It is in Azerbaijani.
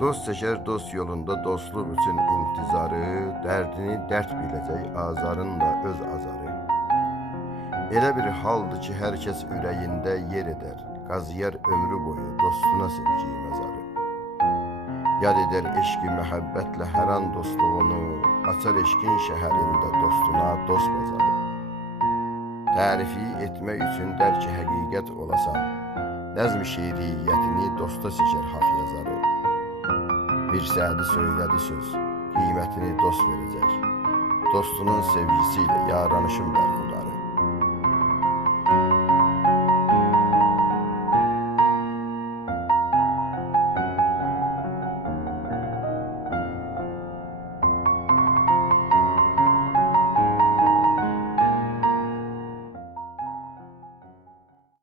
Dost seçer dost yolunda dostluq üçün intizarı, dərdini dərd biləcək azarın da öz azarı. Elə bir haldır ki, hər kəs ürəyində yer edər, qazıyar ömrü boyu dostuna sevgiyi məzarı. Yad edər eşqi məhəbbətlə hər an dostluğunu, açar eşqin şəhərində dostuna dost bazarı. Tərifi etmək üçün dər ki, həqiqət olasan, nəzm şeiriyyətini dosta seçər haq yazarı. Bir sədi söylədi söz, qiymətini dost verəcək. Dostunun sevgisiyle yaranışım bərqərar.